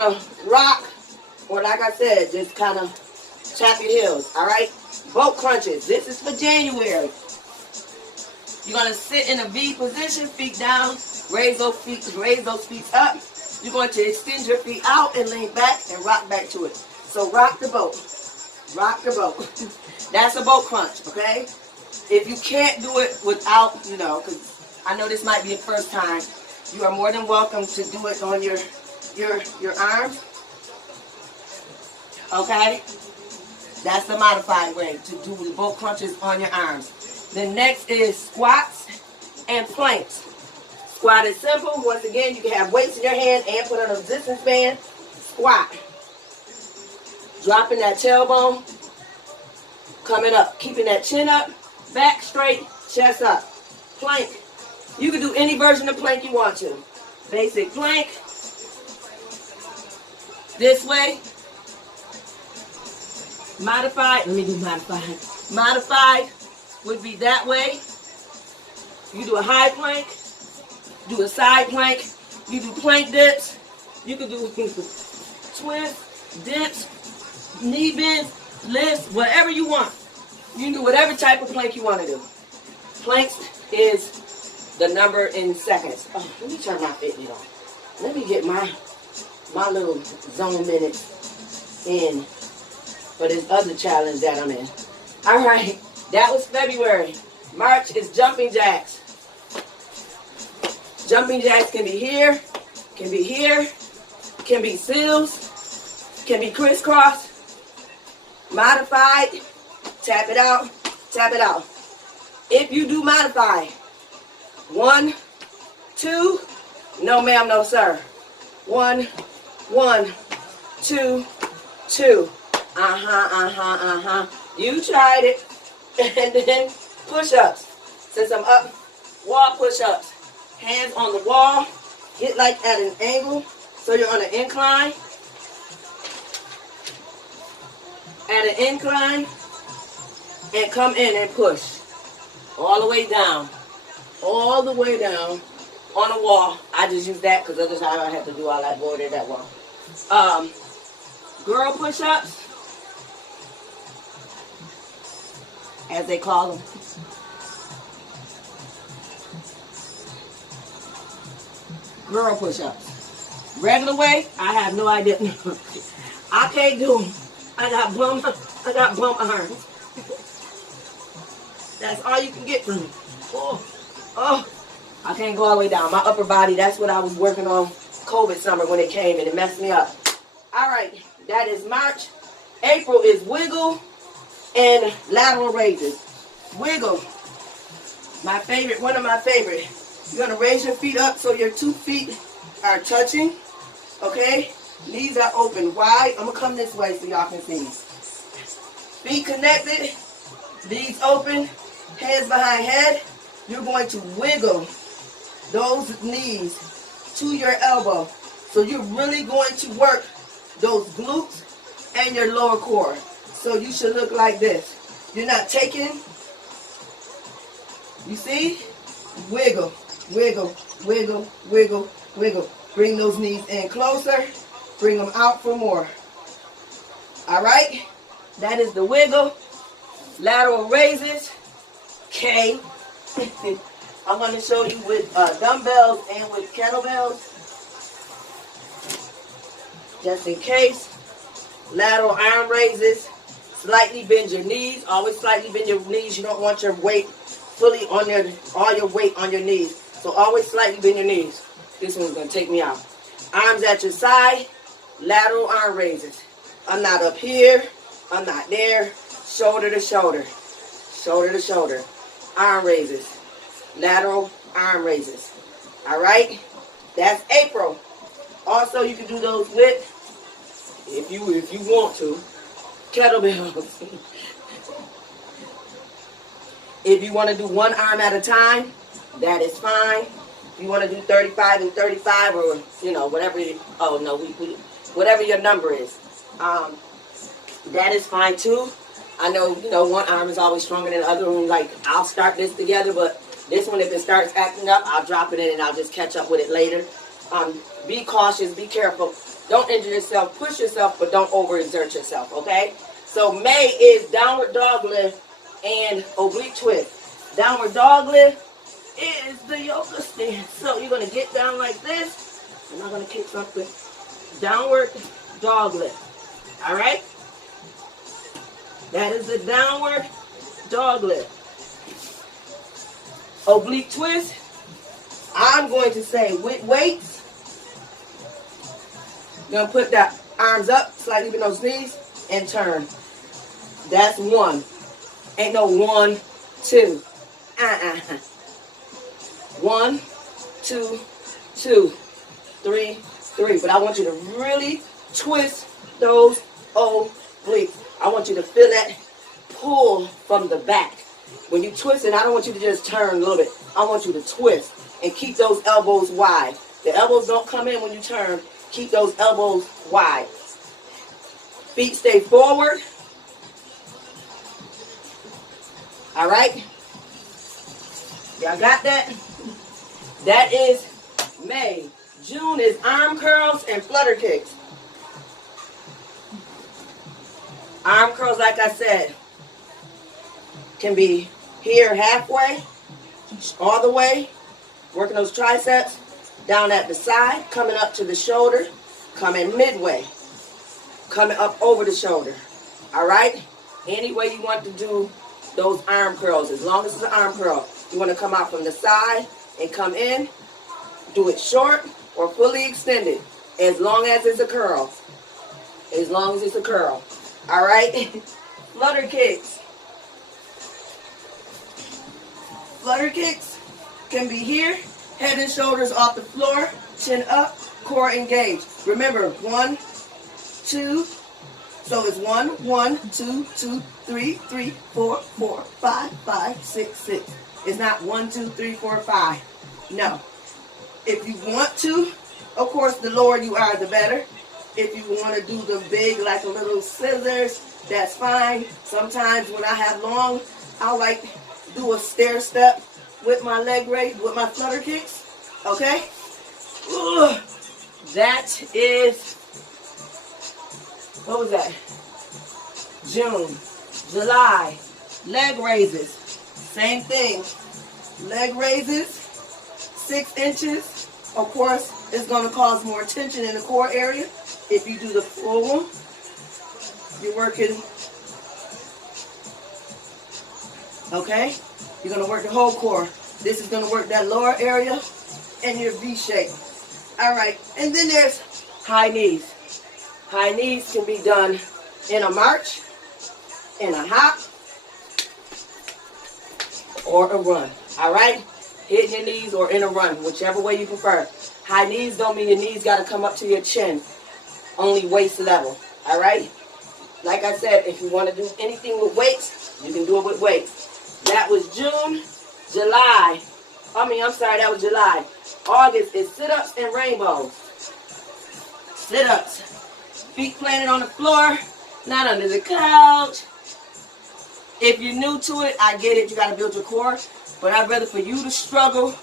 rock, or like I said, just kind of tap your heels, all right? Boat crunches. This is for January. You're going to sit in a V position, feet down, raise those feet up. You're going to extend your feet out and lean back and rock back to it. So rock the boat. Rock the boat. That's a boat crunch, okay? If you can't do it without, because I know this might be the first time, you are more than welcome to do it on your arms. Okay? That's the modified way to do the boat crunches on your arms. The next is squats and planks. Squat is simple. Once again, you can have weights in your hand and put on a resistance band. Squat. Dropping that tailbone. Coming up. Keeping that chin up. Back straight. Chest up. Plank. You can do any version of plank you want to. Basic plank. This way. Modified. Let me do modified. Modified would be that way. You do a high plank. Do a side plank. You do plank dips. You can do twists, dips, knee bends, lifts, whatever you want. You can do whatever type of plank you want to do. Planks is the number in seconds. Oh, let me turn my Fitbit on. Let me get my little zone minutes in for this other challenge that I'm in. All right, that was February. March is jumping jacks. Jumping jacks can be here, can be here, can be seals, can be crisscross, modified, tap it out, tap it out. If you do modified, 1, 2, no ma'am, no sir. 1, 1, 2, 2. You tried it. And then push-ups. Since I'm up, wall push-ups. Hands on the wall. Get like at an angle. So you're on an incline. At an incline. And come in and push. All the way down. All the way down on the wall. I just use that because other time I have to do all that border that wall. Girl push-ups. As they call them. Girl push-ups. Regular way, I have no idea. I can't do them. I got bum arms. That's all you can get from me. Oh, I can't go all the way down. My upper body, that's what I was working on COVID summer when it came and it messed me up. All right, that is March. April is wiggle and lateral raises. Wiggle. My favorite, one of my favorite. You're going to raise your feet up so your 2 feet are touching. Okay? Knees are open wide. I'm going to come this way so y'all can see me. Feet connected. Knees open. Hands behind head. You're going to wiggle those knees to your elbow. So you're really going to work those glutes and your lower core. So you should look like this. You're not taking. You see? Wiggle, wiggle, wiggle, wiggle, wiggle. Bring those knees in closer. Bring them out for more. All right? That is the wiggle. Lateral raises. K. I'm going to show you with dumbbells and with kettlebells. Just in case. Lateral arm raises. Slightly bend your knees. Always slightly bend your knees. You don't want your weight fully on all your weight on your knees. So always slightly bend your knees. This one's going to take me out. Arms at your side. Lateral arm raises. I'm not up here. I'm not there. Shoulder to shoulder. Shoulder to shoulder. Arm raises. Lateral arm raises. All right? That's April. Also, you can do those with, if you want to, kettlebells. If you want to do one arm at a time, that is fine. If you want to do 35 and 35 or, whatever, whatever your number is, that is fine too. I know, one arm is always stronger than the other one. Like, I'll start this together, but this one, if it starts acting up, I'll drop it in and I'll just catch up with it later. Be cautious, be careful. Don't injure yourself. Push yourself, but don't overexert yourself, okay? So May is downward dog lift and oblique twist. Downward dog lift is the yoga stance. So you're going to get down like this. And I'm going to kick something. Downward dog lift. All right? That is the downward dog lift. Oblique twist, I'm going to say with weights. You're going to put the arms up, slightly bend those knees, and turn. That's one. Ain't no 1, 2. 1, 2, 2, 3, 3. But I want you to really twist those obliques. I want you to feel that pull from the back. When you twist it, I don't want you to just turn a little bit. I want you to twist and keep those elbows wide. The elbows don't come in when you turn. Keep those elbows wide. Feet stay forward. All right? Y'all got that? That is May. June is arm curls and flutter kicks. Arm curls, like I said, can be here halfway, all the way, working those triceps, down at the side, coming up to the shoulder, coming midway, coming up over the shoulder. All right? Any way you want to do those arm curls, as long as it's an arm curl. You want to come out from the side and come in, do it short or fully extended, as long as it's a curl. As long as it's a curl. All right? Flutter kicks. Flutter kicks can be here, head and shoulders off the floor, chin up, core engaged. Remember, 1, 2, so it's 1, 1, 2, 2, 3, 3, 4, 4, 5, 5, 6, 6. It's not 1, 2, 3, 4, 5. No. If you want to, of course, the lower you are, the better. If you want to do them big, like a little scissors, that's fine. Sometimes when I have long, I'll like do a stair step with my leg raise, with my flutter kicks. Okay? Ugh. That is, what was that? June, July, leg raises. Same thing. Leg raises, 6 inches. Of course, it's going to cause more tension in the core area. If you do the full one, you're working, okay? You're going to work the whole core. This is going to work that lower area and your V shape. All right, and then there's high knees. High knees can be done in a march, in a hop, or a run. All right? Hitting your knees or in a run, whichever way you prefer. High knees don't mean your knees got to come up to your chin. Only waist level. All right? Like I said, if you want to do anything with weights, you can do it with weights. That was June. July. That was July. August is sit-ups and rainbows. Sit-ups. Feet planted on the floor, not under the couch. If you're new to it, I get it. You got to build your core. But I'd rather for you to struggle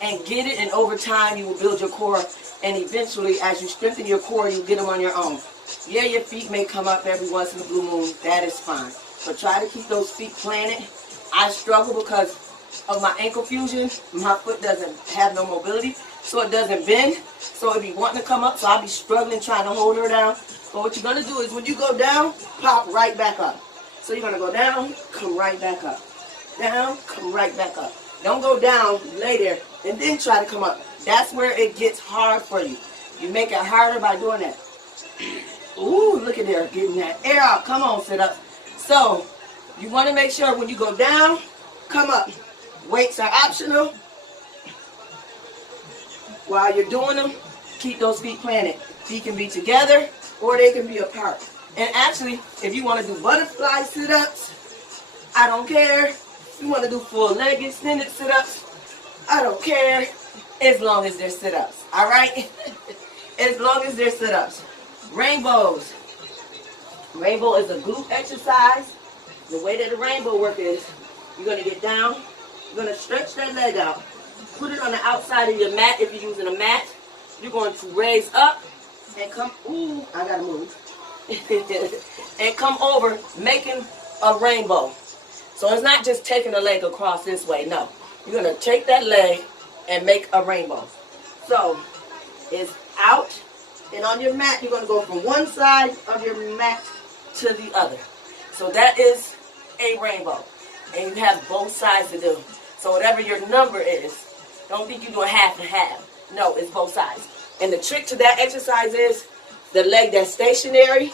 and get it, and over time you will build your core. And eventually, as you strengthen your core, you get them on your own. Yeah, your feet may come up every once in a blue moon. That is fine. But try to keep those feet planted. I struggle because of my ankle fusion. My foot doesn't have no mobility, so it doesn't bend. So it be wanting to come up, so I'll be struggling trying to hold her down. But what you're going to do is when you go down, pop right back up. So you're going to go down, come right back up. Down, come right back up. Don't go down, lay there, and then try to come up. That's where it gets hard for you. You make it harder by doing that. Ooh, look at there, getting that air out. Come on, sit up. So you want to make sure when you go down, come up. Weights are optional. While you're doing them, keep those feet planted. Feet can be together or they can be apart. And actually, if you want to do butterfly sit-ups, I don't care. If you want to do full leg extended sit-ups, I don't care. As long as they're sit-ups. All right? As long as they're sit-ups. Rainbows. Rainbow is a glute exercise. The way that the rainbow work is, you're going to get down. You're going to stretch that leg out. Put it on the outside of your mat if you're using a mat. You're going to raise up and come, ooh, I gotta move. And come over making a rainbow. So it's not just taking the leg across this way. No. You're going to take that leg and make a rainbow. So it's out. And on your mat, you're going to go from one side of your mat to the other. So that is a rainbow. And you have both sides to do. So whatever your number is, don't think you're doing half and half. No, it's both sides. And the trick to that exercise is the leg that's stationary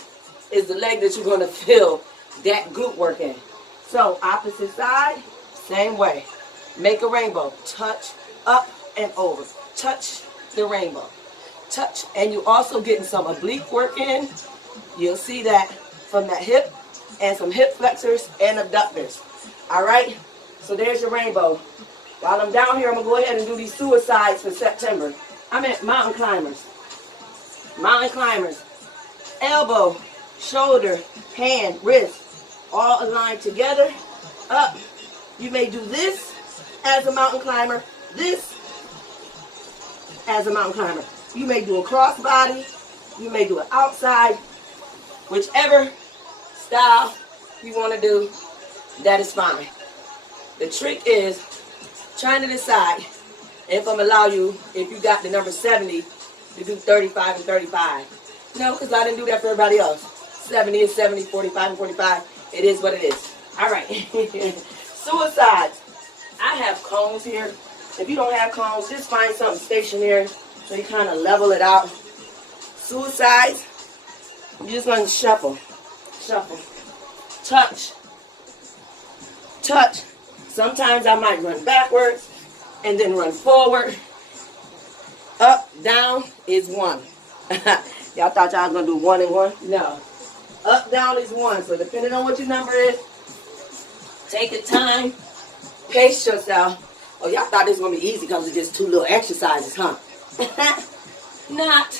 is the leg that you're going to feel that glute work in. So opposite side, same way. Make a rainbow. Touch, up, and over. Touch the rainbow. Touch. And you also getting some oblique work in. You'll see that from that hip and some hip flexors and abductors. All right? So there's your rainbow. While I'm down here, I'm going to go ahead and do these suicides for September. I meant mountain climbers. Mountain climbers. Elbow, shoulder, hand, wrist, all aligned together. Up. You may do this as a mountain climber. This as a mountain climber. You may do a crossbody. You may do an outside. Whichever style you want to do, that is fine. The trick is trying to decide if I'm allow you, if you got the number 70, to do 35 and 35. No, because I didn't do that for everybody else. 70 is 70, 45 and 45. It is what it is. All right. Suicides. I have cones here. If you don't have cones, just find something stationary so you kind of level it out. Suicides. You're just going to shuffle. Shuffle. Touch. Touch. Sometimes I might run backwards and then run forward. Up, down is one. Y'all thought y'all was going to do 1 and 1? No. Up, down is 1. So depending on what your number is, take your time. Pace yourself. Oh, y'all thought this was going to be easy because it's just 2 little exercises, huh? Not.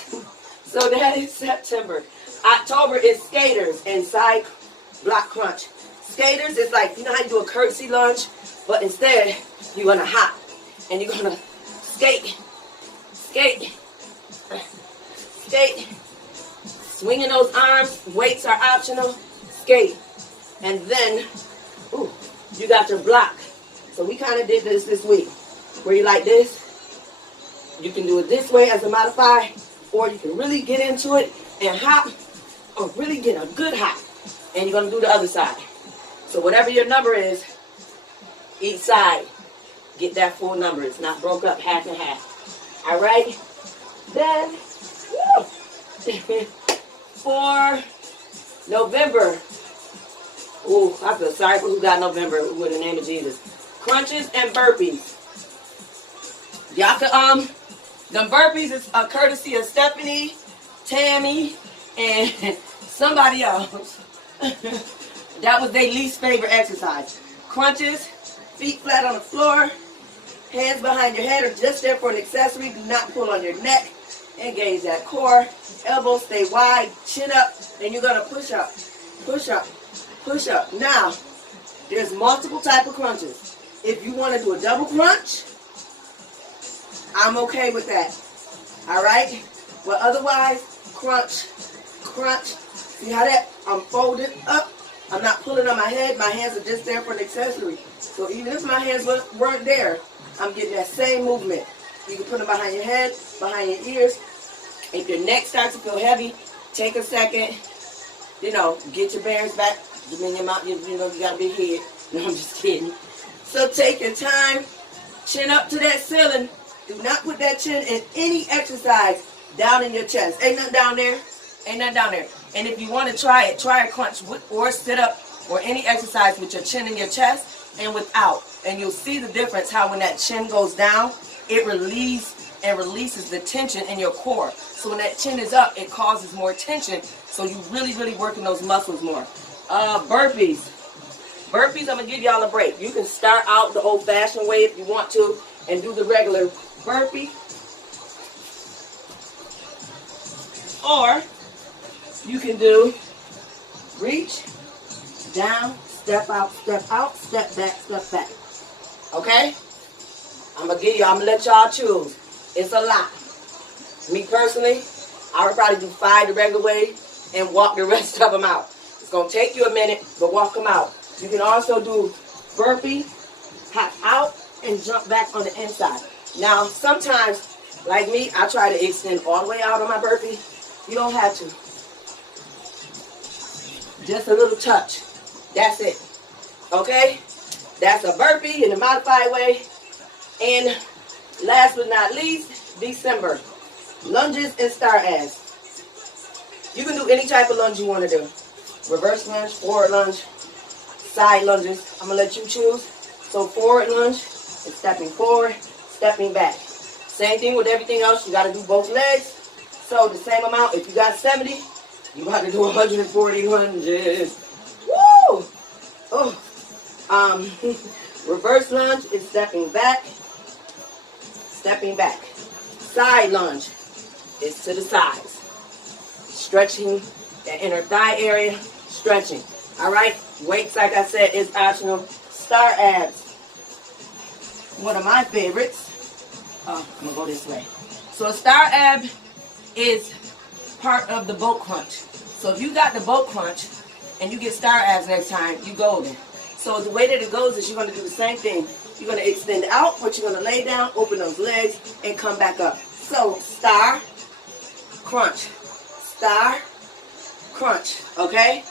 So that is September. October is skaters and side block crunch. Skaters is like, you know how you do a curtsy lunge? But instead, you're going to hop. And you're going to skate. Skate. Skate. Swinging those arms. Weights are optional. Skate. And then, ooh, you got your block. So we kind of did this week. Where you like this. You can do it this way as a modifier. Or you can really get into it and hop. Or really get a good hop. And you're going to do the other side. So whatever your number is, each side, get that full number. It's not broke up half and half. All right? Then, for November, ooh, I feel sorry for who got November with the name of Jesus. Crunches and burpees. Y'all can, the burpees is a courtesy of Stephanie, Tammy, and somebody else. That was their least favorite exercise. Crunches, feet flat on the floor, hands behind your head or just there for an accessory. Do not pull on your neck. Engage that core. Elbows stay wide, chin up, and you're going to push up, push up, push up. Now, there's multiple type of crunches. If you want to do a double crunch, I'm okay with that. All right? But otherwise, crunch, crunch. See how that? I'm folded up. I'm not pulling on my head. My hands are just there for an accessory. So even if my hands weren't there, I'm getting that same movement. You can put them behind your head, behind your ears. If your neck starts to feel heavy, take a second. You know, get your bearings back. You know, you got a big head. No, I'm just kidding. So take your time. Chin up to that ceiling. Do not put that chin in any exercise down in your chest. Ain't nothing down there. Ain't nothing down there. And if you want to try it, try a crunch or sit up or any exercise with your chin in your chest and without. And you'll see the difference how when that chin goes down, it releases the tension in your core. So when that chin is up, it causes more tension. So you really, really working those muscles more. Burpees. Burpees, I'm going to give y'all a break. You can start out the old-fashioned way if you want to and do the regular burpee. Or you can do reach, down, step out, step back, step back. Okay? I'm going to let y'all choose. It's a lot. Me personally, I would probably do 5 the regular way and walk the rest of them out. It's going to take you a minute, but walk them out. You can also do burpee, hop out, and jump back on the inside. Now, sometimes, like me, I try to extend all the way out on my burpee. You don't have to. Just a little touch. That's it. Okay? That's a burpee in a modified way. And last but not least, December. Lunges and star abs. You can do any type of lunge you want to do. Reverse lunge, forward lunge, side lunges. I'm going to let you choose. So forward lunge is stepping forward, stepping back. Same thing with everything else. You got to do both legs. So the same amount. If you got 70, you got to do 140 lunges. Woo! Oh. Reverse lunge is stepping back, stepping back. Side lunge is to the sides. Stretching the inner thigh area, stretching. All right? Weights, like I said, is optional. Star abs. One of my favorites. I'm going to go this way. So a star ab is part of the boat crunch. So if you got the boat crunch and you get star abs next time, you golden. So the way that it goes is you're going to do the same thing. You're going to extend out, but you're going to lay down, open those legs, and come back up. So star, crunch. Star, crunch. Okay?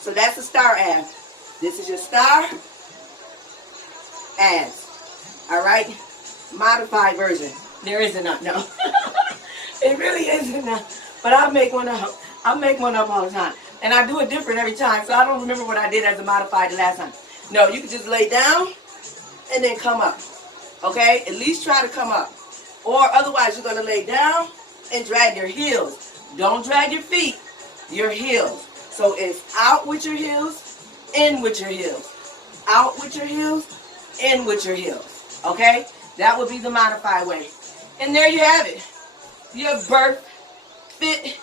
So that's a star ab. This is your star abs. All right? Modified version. There isn't none. No. It really isn't none. But I'll make one up. I'll make one up all the time. And I do it different every time. So I don't remember what I did as a modified the last time. No, you can just lay down and then come up. Okay? At least try to come up. Or otherwise you're going to lay down and drag your heels. Don't drag your feet. Your heels. So it's out with your heels, in with your heels. Out with your heels, in with your heels. Okay? That would be the modified way. And there you have it. Your Birth Fit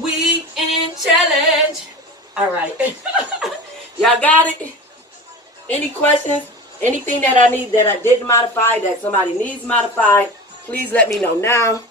Weekend Challenge. All right. Y'all got it? Any questions? Anything that I need that I didn't modify, that somebody needs modified, please let me know now.